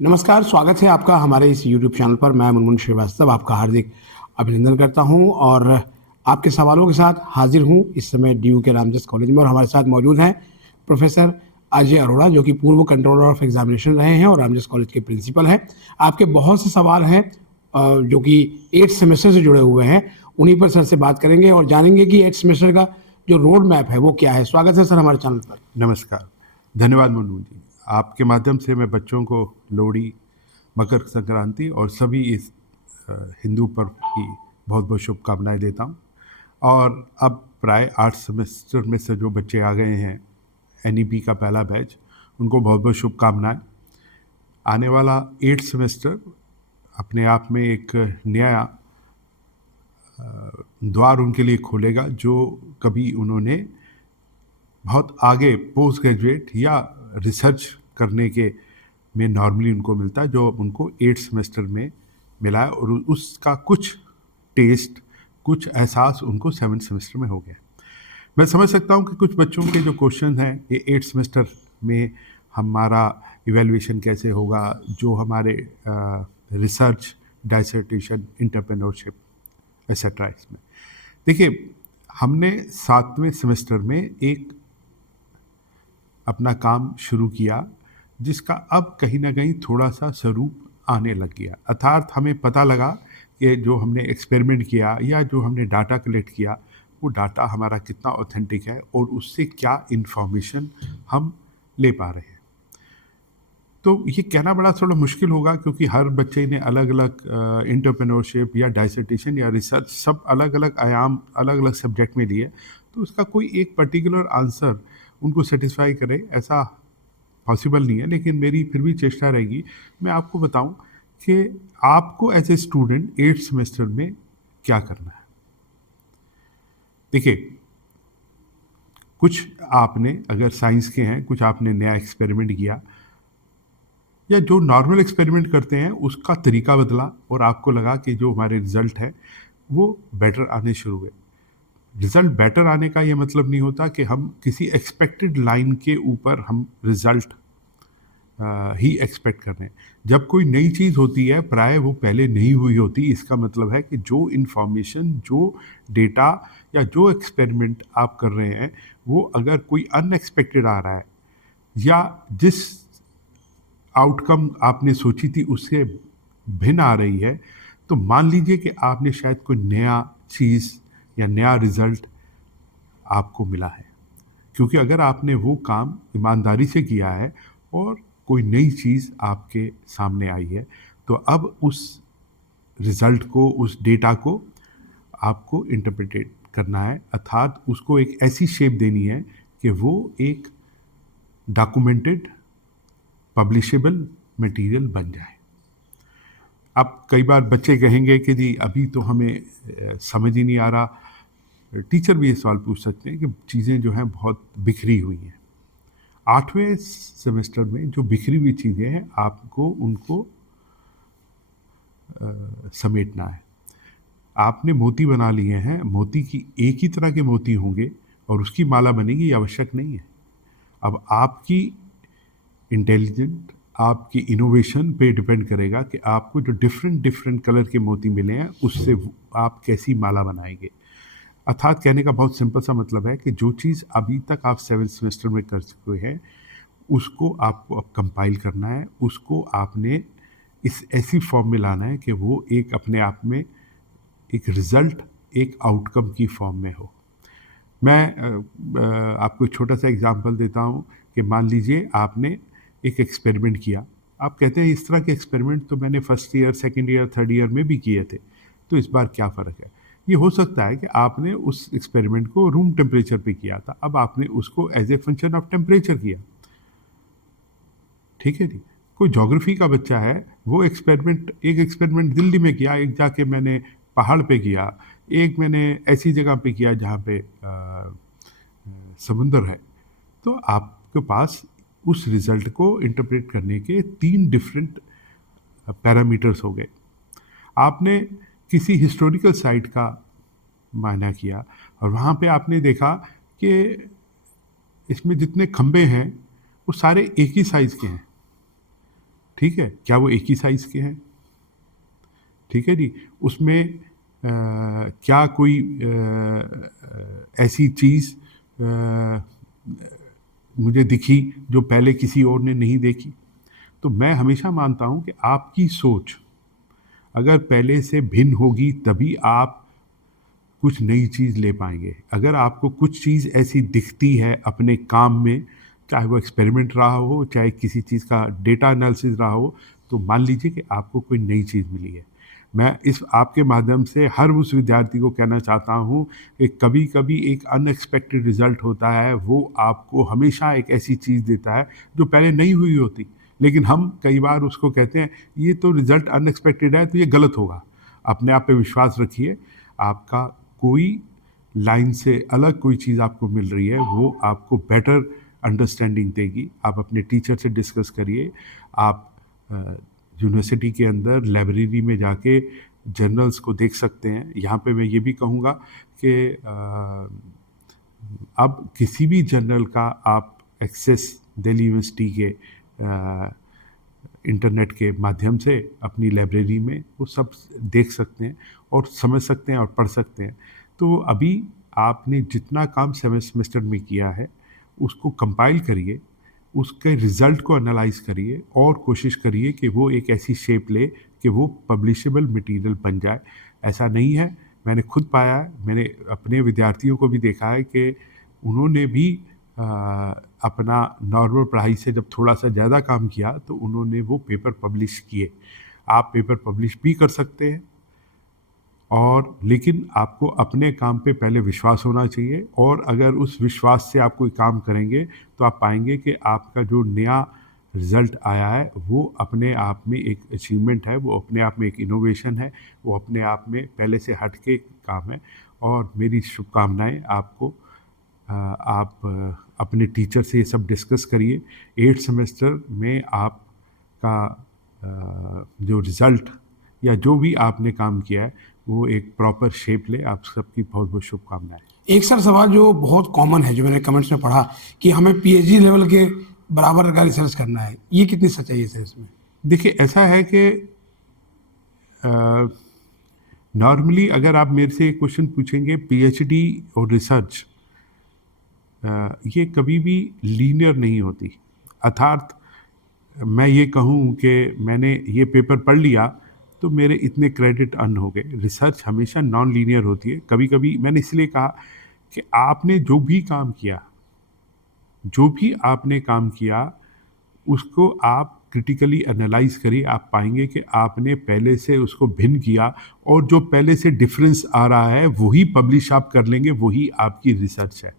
नमस्कार, स्वागत है आपका हमारे इस यूट्यूब चैनल पर। मैं मुनमुन श्रीवास्तव आपका हार्दिक अभिनंदन करता हूं और आपके सवालों के साथ हाजिर हूं इस समय डीयू के रामजस कॉलेज में। और हमारे साथ मौजूद हैं प्रोफेसर अजय अरोड़ा, जो कि पूर्व कंट्रोलर ऑफ एग्जामिनेशन रहे हैं और रामजस कॉलेज के प्रिंसिपल हैं। आपके बहुत से सवाल हैं जो कि 8th सेमेस्टर से जुड़े हुए हैं, उन्हीं पर सर से बात करेंगे और जानेंगे कि 8th सेमेस्टर का जो रोड मैप है वो क्या है। स्वागत है सर हमारे चैनल पर। नमस्कार, धन्यवाद मुन्नू जी। आपके माध्यम से मैं बच्चों को लोहड़ी, मकर संक्रांति और सभी इस हिंदू पर्व की बहुत बहुत शुभकामनाएं देता हूं। और अब प्राय 8 सेमेस्टर में से जो बच्चे आ गए हैं, एनईपी का पहला बैच, उनको बहुत बहुत शुभकामनाएं। आने वाला 8 सेमेस्टर अपने आप में एक नया द्वार उनके लिए खोलेगा, जो कभी उन्होंने बहुत आगे पोस्ट ग्रेजुएट या रिसर्च करने के में नॉर्मली उनको मिलता है, जो उनको 8 सेमेस्टर में मिला है। और उसका कुछ टेस्ट, कुछ एहसास उनको 7 सेमेस्टर में हो गया। मैं समझ सकता हूँ कि कुछ बच्चों के जो क्वेश्चन हैं, ये 8 सेमेस्टर में हमारा इवैल्यूएशन कैसे होगा, जो हमारे रिसर्च, डाइसर्टेशन, इंटरप्रेन्योरशिप एक्सेट्रा। इसमें देखिए, हमने 7वें सेमेस्टर में एक अपना काम शुरू किया, जिसका अब कहीं ना कहीं थोड़ा सा स्वरूप आने लग गया। अर्थात हमें पता लगा कि जो हमने एक्सपेरिमेंट किया या जो हमने डाटा कलेक्ट किया, वो डाटा हमारा कितना ऑथेंटिक है और उससे क्या इन्फॉर्मेशन हम ले पा रहे हैं। तो ये कहना बड़ा थोड़ा मुश्किल होगा, क्योंकि हर बच्चे ने अलग अलग इंटरप्रेन्योरशिप या डाइसर्टेशन या रिसर्च सब अलग अलग आयाम, अलग अलग सब्जेक्ट में लिए। तो उसका कोई एक पर्टिकुलर आंसर उनको सेटिस्फाई करे ऐसा पॉसिबल नहीं है। लेकिन मेरी फिर भी चेष्टा रहेगी, मैं आपको बताऊं कि आपको as a student 8th semester में क्या करना है। देखिए, कुछ आपने अगर साइंस के हैं, कुछ आपने नया एक्सपेरिमेंट किया, या जो नॉर्मल एक्सपेरिमेंट करते हैं उसका तरीका बदला और आपको लगा कि जो हमारे रिजल्ट है वो बेटर आने शुरू हुए। रिज़ल्ट बेटर आने का ये मतलब नहीं होता कि हम किसी एक्सपेक्टेड लाइन के ऊपर हम रिज़ल्ट ही एक्सपेक्ट कर रहे हैं। जब कोई नई चीज़ होती है, प्राय वो पहले नहीं हुई होती। इसका मतलब है कि जो इन्फॉर्मेशन, जो डेटा या जो एक्सपेरिमेंट आप कर रहे हैं, वो अगर कोई अनएक्सपेक्टेड आ रहा है या जिस आउटकम आपने सोची थी उससे भिन्न आ रही है, तो मान लीजिए कि आपने शायद कोई नया चीज़ या नया रिज़ल्ट आपको मिला है। क्योंकि अगर आपने वो काम ईमानदारी से किया है और कोई नई चीज़ आपके सामने आई है, तो अब उस रिज़ल्ट को, उस डेटा को आपको इंटरप्रेटेट करना है। अर्थात उसको एक ऐसी शेप देनी है कि वो एक डॉक्यूमेंटेड, पब्लिशेबल मटेरियल बन जाए। अब कई बार बच्चे कहेंगे कि जी अभी तो हमें समझ ही नहीं आ रहा। टीचर भी ये सवाल पूछ सकते हैं कि चीज़ें जो हैं बहुत बिखरी हुई हैं। 8वें सेमेस्टर में जो बिखरी हुई चीज़ें हैं, आपको उनको समेटना है। आपने मोती बना लिए हैं, मोती की एक ही तरह के मोती होंगे और उसकी माला बनेगी, ये आवश्यक नहीं है। अब आपकी इंटेलिजेंट, आपकी इनोवेशन पे डिपेंड करेगा कि आपको जो डिफरेंट डिफरेंट कलर के मोती मिले हैं, उससे आप कैसी माला बनाएंगे। अर्थात कहने का बहुत सिंपल सा मतलब है कि जो चीज़ अभी तक आप 7th सेमेस्टर में कर चुके हैं, उसको आपको अब कंपाइल करना है। उसको आपने इस ऐसी फॉर्म में लाना है कि वो एक अपने आप में एक रिज़ल्ट, एक आउटकम की फॉर्म में हो। मैं आपको एक छोटा सा एग्जांपल देता हूँ कि मान लीजिए आपने एक एक्सपेरिमेंट किया। आप कहते हैं इस तरह के एक्सपेरिमेंट तो मैंने first year, second year, third year में भी किए थे, तो इस बार क्या फ़र्क है। ये हो सकता है कि आपने उस एक्सपेरिमेंट को रूम टेम्परेचर पे किया था, अब आपने उसको as a function of temperature किया। ठीक है जी। कोई ज्योग्राफी का बच्चा है, वो एक एक्सपेरिमेंट दिल्ली में किया, एक जाके मैंने पहाड़ पे किया, एक मैंने ऐसी जगह पे किया जहाँ पे समुंदर है। तो आपके पास उस रिज़ल्ट को इंटरप्रेट करने के 3 डिफरेंट पैरामीटर्स हो गए। आपने किसी हिस्टोरिकल साइट का मायना किया और वहाँ पे आपने देखा कि इसमें जितने खंबे हैं वो सारे एक ही साइज़ के हैं। ठीक है, क्या वो एक ही साइज़ के हैं? ठीक है जी, उसमें क्या कोई ऐसी चीज़ मुझे दिखी जो पहले किसी और ने नहीं देखी? तो मैं हमेशा मानता हूँ कि आपकी सोच अगर पहले से भिन्न होगी तभी आप कुछ नई चीज़ ले पाएँगे। अगर आपको कुछ चीज़ ऐसी दिखती है अपने काम में, चाहे वो एक्सपेरिमेंट रहा हो, चाहे किसी चीज़ का डेटा एनालिसिस रहा हो, तो मान लीजिए कि आपको कोई नई चीज़ मिली है। मैं इस आपके माध्यम से हर उस विद्यार्थी को कहना चाहता हूँ कि कभी-कभी एक अनएक्सपेक्टेड रिज़ल्ट होता है, वो आपको हमेशा एक ऐसी चीज़ देता है, जो पहले नहीं हुई होती। लेकिन हम कई बार उसको कहते हैं, ये तो रिज़ल्ट अनएक्सपेक्टेड है, तो ये गलत होगा। अपने आप पे विश्वास रखिए, आपका कोई लाइन से अलग कोई चीज़ आपको मिल रही है, वो आपको बेटर अंडरस्टैंडिंग देगी। आप अपने टीचर से डिस्कस करिए। आप यूनिवर्सिटी के अंदर लाइब्रेरी में जाके जर्नल्स को देख सकते हैं। यहाँ पे मैं ये भी कहूँगा कि अब किसी भी जर्नल का आप एक्सेस दिल्ली यूनिवर्सिटी के इंटरनेट के माध्यम से अपनी लाइब्रेरी में वो सब देख सकते हैं और समझ सकते हैं और पढ़ सकते हैं। तो अभी आपने जितना काम 7 सेमेस्टर में किया है, उसको कंपाइल करिए, उसके रिज़ल्ट को एनालाइज़ करिए और कोशिश करिए कि वो एक ऐसी शेप ले कि वो पब्लिशेबल मटेरियल बन जाए। ऐसा नहीं है, मैंने खुद पाया है, मैंने अपने विद्यार्थियों को भी देखा है कि उन्होंने भी अपना नॉर्मल पढ़ाई से जब थोड़ा-सा ज़्यादा काम किया, तो उन्होंने वो पेपर पब्लिश किए। आप पेपर पब्लिश भी कर सकते हैं और लेकिन आपको अपने काम पे पहले विश्वास होना चाहिए और अगर उस विश्वास से आप कोई काम करेंगे, तो आप पाएँगे कि आपका जो नया रिज़ल्ट आया है, वो अपने आप में एक अचीवमेंट है, वो अपने आप में एक इनोवेशन है, वो अपने आप में पहले से हट के काम है और मेरी शुभकामनाएँ आपको। आप अपने टीचर से ये सब डिस्कस करिए। 8th सेमेस्टर में आपका जो रिज़ल्ट या जो भी आपने काम किया है, वो एक प्रॉपर शेप ले। आप सबकी बहुत-बहुत शुभकामनाएँ। एक सर सवाल जो बहुत कॉमन है, जो मैंने कमेंट्स में पढ़ा कि हमें पीएचडी लेवल के बराबर का रिसर्च करना है, ये कितनी सच्चाई है सर इसमें? देखिए, ऐसा है कि नॉर्मली अगर आप मेरे से क्वेश्चन पूछेंगे पीएचडी और रिसर्च, ये कभी भी लीनियर नहीं होती। अर्थात मैं ये कहूँ कि मैंने ये पेपर पढ़ लिया तो मेरे इतने क्रेडिट अर्न हो गए। रिसर्च हमेशा नॉन लीनियर होती है। कभी-कभी मैंने इसलिए कहा कि आपने जो भी काम किया, जो भी आपने काम किया, उसको आप क्रिटिकली एनालाइज़ करिए। आप पाएँगे कि आपने पहले से उसको भिन्न किया और जो पहले से डिफ़रेंस आ रहा है, वही पब्लिश आप कर लेंगे, वही आपकी रिसर्च है।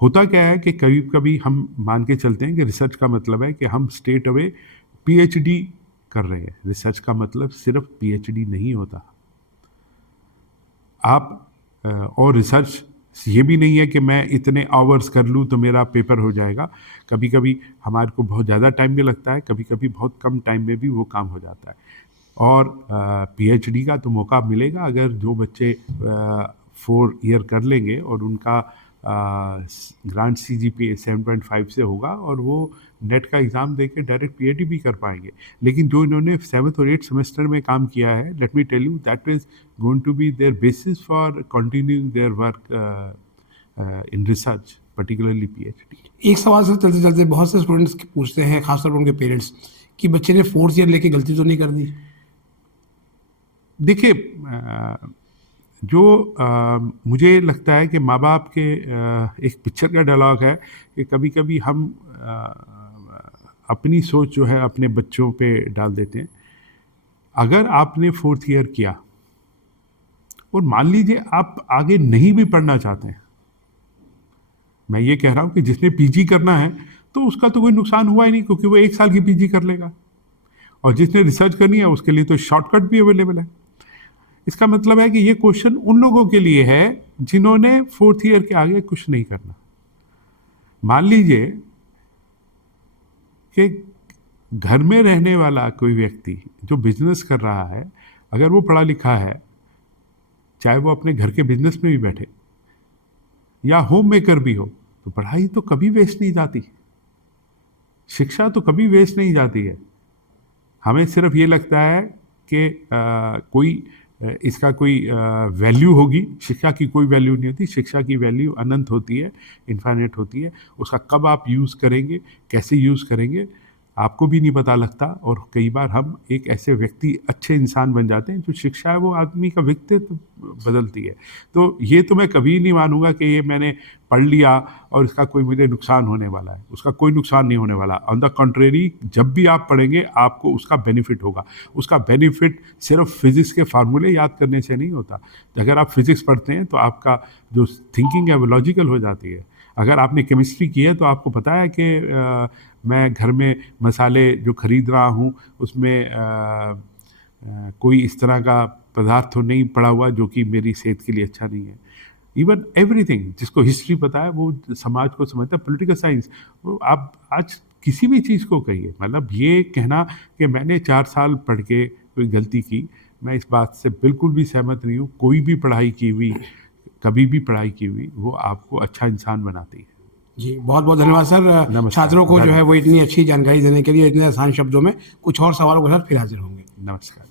होता क्या है कि कभी-कभी हम मान के चलते हैं कि रिसर्च का मतलब है कि हम स्ट्रेट अवे पीएचडी कर रहे हैं। रिसर्च का मतलब सिर्फ पीएचडी नहीं होता। आप और रिसर्च ये भी नहीं है कि मैं इतने आवर्स कर लूँ तो मेरा पेपर हो जाएगा। कभी-कभी हमारे को बहुत ज़्यादा टाइम भी लगता है, कभी-कभी बहुत कम टाइम में भी वो काम हो जाता है। और पीएचडी का तो मौका मिलेगा अगर जो बच्चे 4 ईयर कर लेंगे और उनका ग्रांट सीजीपीए 7.5 से होगा और वो नेट का एग्ज़ाम देके डायरेक्ट पीएचडी भी कर पाएंगे। लेकिन जो इन्होंने 7th और 8th सेमेस्टर में काम किया है, let me tell you that is going to be their basis for continuing their work in research, particularly PhD. एक सवाल सर चलते-चलते बहुत से स्टूडेंट्स पूछते हैं, खासतौर पर उनके पेरेंट्स, कि बच्चे ने 4th ईयर लेके गलती तो नहीं कर दी? देखिए, मुझे लगता है कि माँ-बाप के एक पिक्चर का डायलॉग है कि कभी-कभी हम अपनी सोच जो है अपने बच्चों पे डाल देते हैं। अगर आपने 4th ईयर किया और मान लीजिए आप आगे नहीं भी पढ़ना चाहते हैं, मैं ये कह रहा हूँ कि जिसने पीजी करना है तो उसका तो कोई नुकसान हुआ ही नहीं, क्योंकि वो 1 साल की पीजी कर लेगा और जिसने रिसर्च करनी है उसके लिए तो शॉर्टकट भी अवेलेबल है। इसका मतलब है कि ये क्वेश्चन उन लोगों के लिए है जिन्होंने 4th ईयर के आगे कुछ नहीं करना। मान लीजिए कि घर में रहने वाला कोई व्यक्ति जो बिजनेस कर रहा है, अगर वो पढ़ा लिखा है, चाहे वो अपने घर के बिजनेस में भी बैठे या होम मेकर भी हो, तो पढ़ाई तो कभी वेस्ट नहीं जाती, शिक्षा तो कभी वेस्ट नहीं जाती है। हमें सिर्फ ये लगता है कि इसका कोई वैल्यू होगी। शिक्षा की कोई वैल्यू नहीं होती। शिक्षा की वैल्यू अनंत होती है, इन्फाइनेट होती है। उसका कब आप यूज़ करेंगे, कैसे यूज़ करेंगे, आपको भी नहीं पता लगता। और कई बार हम एक ऐसे व्यक्ति, अच्छे इंसान बन जाते हैं, जो शिक्षा है वो आदमी का व्यक्तित्व बदलती है। तो ये तो मैं कभी नहीं मानूंगा कि ये मैंने पढ़ लिया और इसका कोई मुझे नुकसान होने वाला है। उसका कोई नुकसान नहीं होने वाला। ऑन द कॉन्ट्रेरी, जब भी आप पढ़ेंगे आपको उसका बेनिफिट होगा। उसका बेनिफिट सिर्फ फिजिक्स के फार्मूले याद करने से नहीं होता। अगर आप फिजिक्स पढ़ते हैं तो आपका जो थिंकिंग है वो लॉजिकल हो जाती है। अगर आपने केमिस्ट्री की है तो आपको पता है कि मैं घर में मसाले जो खरीद रहा हूँ उसमें कोई इस तरह का पदार्थ तो नहीं पड़ा हुआ जो कि मेरी सेहत के लिए अच्छा नहीं है। इवन एवरीथिंग, जिसको हिस्ट्री पता है वो समाज को समझता है। पॉलिटिकल साइंस, वो आप आज किसी भी चीज़ को कहिए, मतलब ये कहना कि मैंने 4 साल पढ़ के कोई गलती की, मैं इस बात से बिल्कुल भी सहमत नहीं हूँ। कोई भी पढ़ाई की हुई, कभी भी पढ़ाई की हुई, वो आपको अच्छा इंसान बनाती है। जी, बहुत बहुत धन्यवाद सर। नमस्कार। छात्रों को जो है वो इतनी अच्छी जानकारी देने के लिए, इतने आसान शब्दों में। कुछ और सवालों के साथ फिर हाजिर होंगे। नमस्कार।